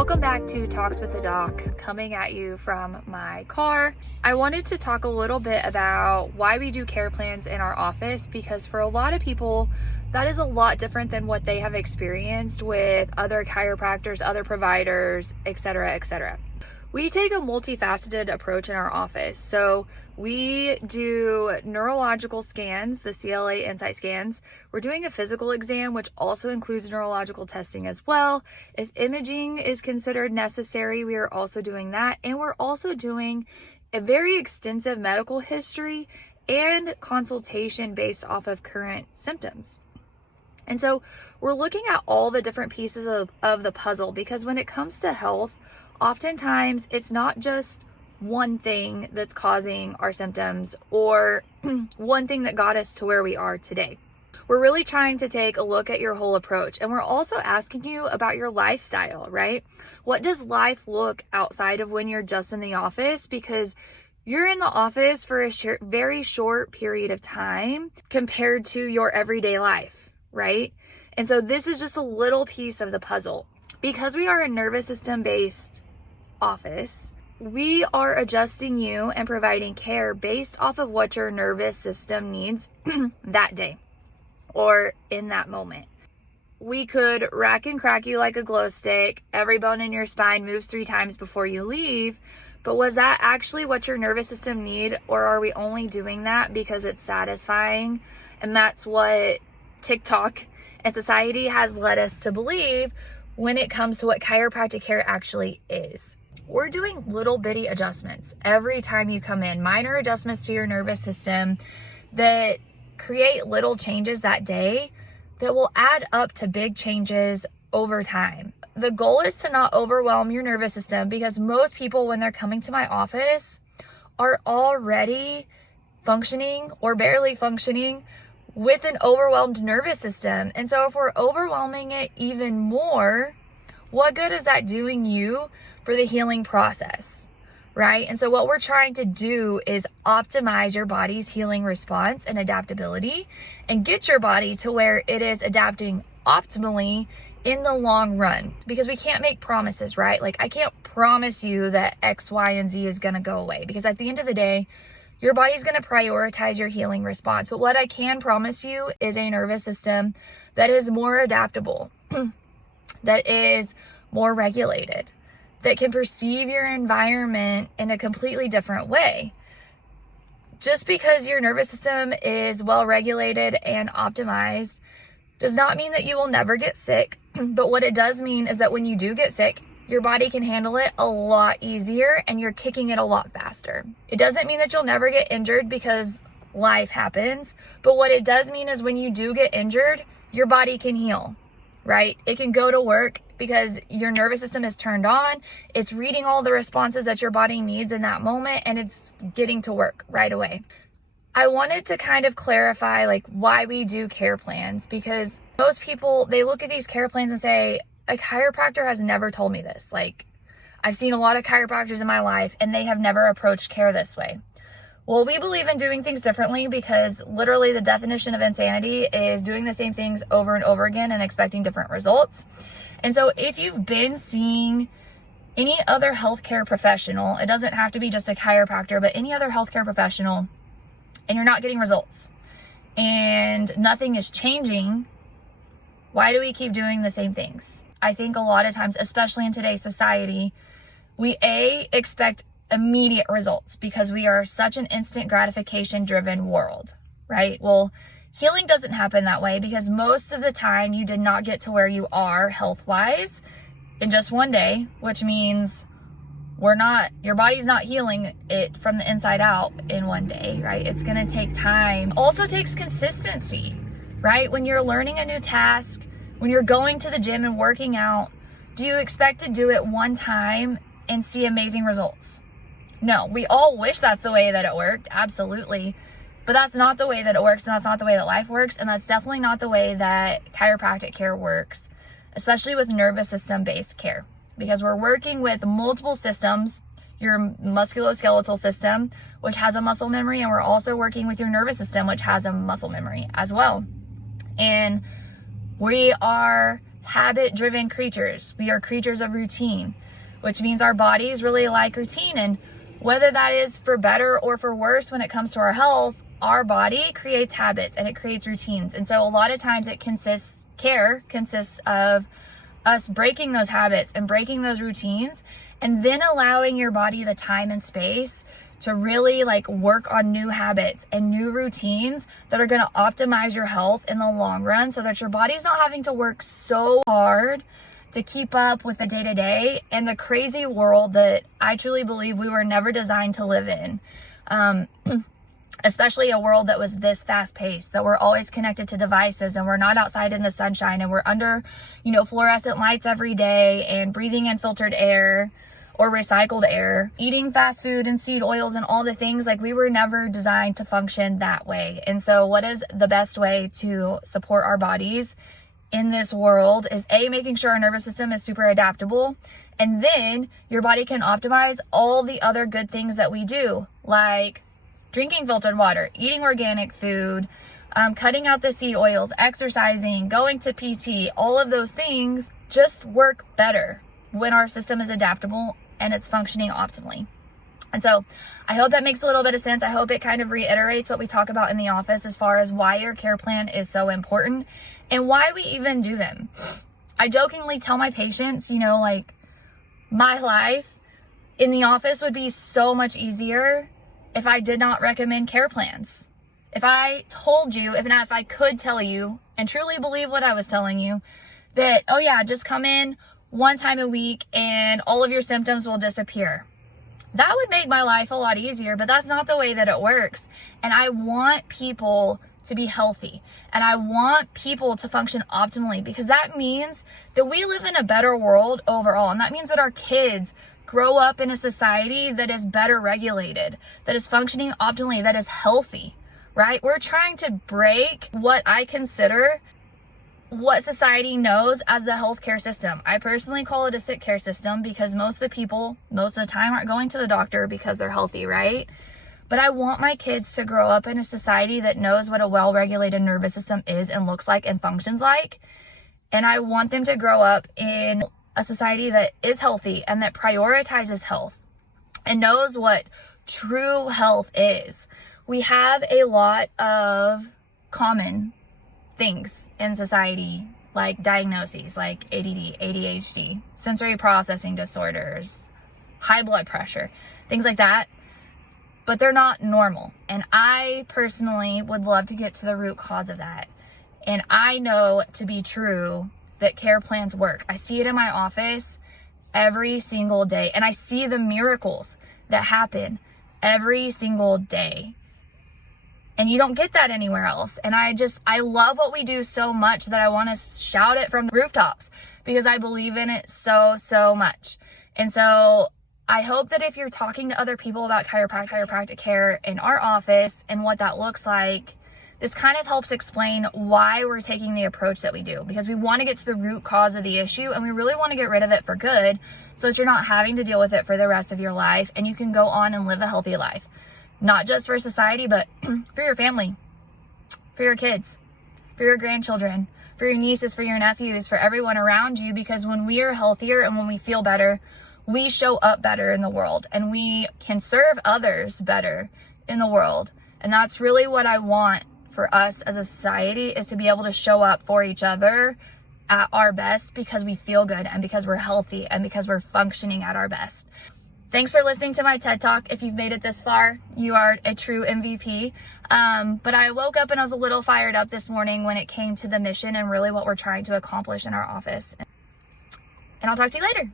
Welcome back to Talks with the Doc, coming at you from my car. I wanted to talk a little bit about why we do care plans in our office, because for a lot of people, that is a lot different than what they have experienced with other chiropractors, other providers, etc., etc. We take a multifaceted approach in our office. So we do neurological scans, the CLA Insight scans. We're doing a physical exam, which also includes neurological testing as well. If imaging is considered necessary, we are also doing that. And we're also doing a very extensive medical history and consultation based off of current symptoms. And so we're looking at all the different pieces of the puzzle, because when it comes to health, oftentimes it's not just one thing that's causing our symptoms or one thing that got us to where we are today. We're really trying to take a look at your whole approach, and we're also asking you about your lifestyle, right? What does life look outside of when you're just in the office? Because you're in the office for a very short period of time compared to your everyday life, right? And so this is just a little piece of the puzzle. Because we are a nervous system based office, we are adjusting you and providing care based off of what your nervous system needs that day or in that moment. We could rack and crack you like a glow stick. Every bone in your spine moves 3 times before you leave. But was that actually what your nervous system need? Or are we only doing that because it's satisfying? And that's what TikTok and society has led us to believe when it comes to what chiropractic care actually is. We're doing little bitty adjustments every time you come in, minor adjustments to your nervous system that create little changes that day that will add up to big changes over time. The goal is to not overwhelm your nervous system, because most people, when they're coming to my office, are already functioning or barely functioning with an overwhelmed nervous system. And so if we're overwhelming it even more, what good is that doing you for the healing process, right? And so what we're trying to do is optimize your body's healing response and adaptability and get your body to where it is adapting optimally in the long run, because we can't make promises, right? Like, I can't promise you that X, Y, and Z is going to go away, because at the end of the day, your body's going to prioritize your healing response. But what I can promise you is a nervous system that is more adaptable, that is more regulated, that can perceive your environment in a completely different way. Just because your nervous system is well regulated and optimized does not mean that you will never get sick. But what it does mean is that when you do get sick, your body can handle it a lot easier and you're kicking it a lot faster. It doesn't mean that you'll never get injured, because life happens. But what it does mean is when you do get injured, your body can heal, right? It can go to work because your nervous system is turned on. It's reading all the responses that your body needs in that moment, and it's getting to work right away. I wanted to kind of clarify like why we do care plans, because most people, they look at these care plans and say, a chiropractor has never told me this. Like, I've seen a lot of chiropractors in my life and they have never approached care this way. Well, we believe in doing things differently, because literally the definition of insanity is doing the same things over and over again and expecting different results. And so if you've been seeing any other healthcare professional, it doesn't have to be just a chiropractor, but any other healthcare professional, and you're not getting results and nothing is changing, why do we keep doing the same things? I think a lot of times, especially in today's society, we expect immediate results because we are such an instant gratification driven world, right? Well, healing doesn't happen that way, because most of the time you did not get to where you are health wise in just one day, which means your body's not healing it from the inside out in one day, right? It's going to take time. Also takes consistency, right? When you're learning a new task, when you're going to the gym and working out, do you expect to do it one time and see amazing results? No, we all wish that's the way that it worked. Absolutely. But that's not the way that it works. And that's not the way that life works. And that's definitely not the way that chiropractic care works, especially with nervous system based care, because we're working with multiple systems, your musculoskeletal system, which has a muscle memory. And we're also working with your nervous system, which has a muscle memory as well. And we are habit-driven creatures. We are creatures of routine, which means our bodies really like routine. And whether that is for better or for worse when it comes to our health, our body creates habits and it creates routines. And so a lot of times care consists of us breaking those habits and breaking those routines, and then allowing your body the time and space to really like work on new habits and new routines that are going to optimize your health in the long run, so that your body's not having to work so hard to keep up with the day-to-day and the crazy world that I truly believe we were never designed to live in. Especially a world that was this fast-paced, that we're always connected to devices and we're not outside in the sunshine and we're under, fluorescent lights every day and breathing in filtered air or recycled air, eating fast food and seed oils and all the things. Like, we were never designed to function that way. And so what is the best way to support our bodies in this world is making sure our nervous system is super adaptable, and then your body can optimize all the other good things that we do, like drinking filtered water, eating organic food, cutting out the seed oils, exercising, going to PT. All of those things just work better when our system is adaptable and it's functioning optimally. And so I hope that makes a little bit of sense. I hope it kind of reiterates what we talk about in the office as far as why your care plan is so important and why we even do them. I jokingly tell my patients, my life in the office would be so much easier if I did not recommend care plans. If I told you, if I could tell you and truly believe what I was telling you, that, oh yeah, just come in one time a week and all of your symptoms will disappear. That would make my life a lot easier, but that's not the way that it works. And I want people to be healthy, and I want people to function optimally, because that means that we live in a better world overall. And that means that our kids grow up in a society that is better regulated, that is functioning optimally, that is healthy, right? We're trying to break what I consider what society knows as the healthcare system. I personally call it a sick care system, because most of the people, most of the time, aren't going to the doctor because they're healthy, right? But I want my kids to grow up in a society that knows what a well-regulated nervous system is and looks like and functions like. And I want them to grow up in a society that is healthy and that prioritizes health and knows what true health is. We have a lot of common things in society, like diagnoses like ADD, ADHD, sensory processing disorders, high blood pressure, things like that, but they're not normal. And I personally would love to get to the root cause of that. And I know to be true that care plans work. I see it in my office every single day, and I see the miracles that happen every single day. And you don't get that anywhere else. And I love what we do so much that I want to shout it from the rooftops, because I believe in it so, so much. And so I hope that if you're talking to other people about chiropractic care in our office and what that looks like, this kind of helps explain why we're taking the approach that we do, because we want to get to the root cause of the issue, and we really want to get rid of it for good, so that you're not having to deal with it for the rest of your life, and you can go on and live a healthy life. Not just for society, but for your family, for your kids, for your grandchildren, for your nieces, for your nephews, for everyone around you. Because when we are healthier and when we feel better, we show up better in the world, and we can serve others better in the world. And that's really what I want for us as a society, is to be able to show up for each other at our best, because we feel good and because we're healthy and because we're functioning at our best. Thanks for listening to my TED Talk. If you've made it this far, you are a true MVP. But I woke up and I was a little fired up this morning when it came to the mission and really what we're trying to accomplish in our office. And I'll talk to you later.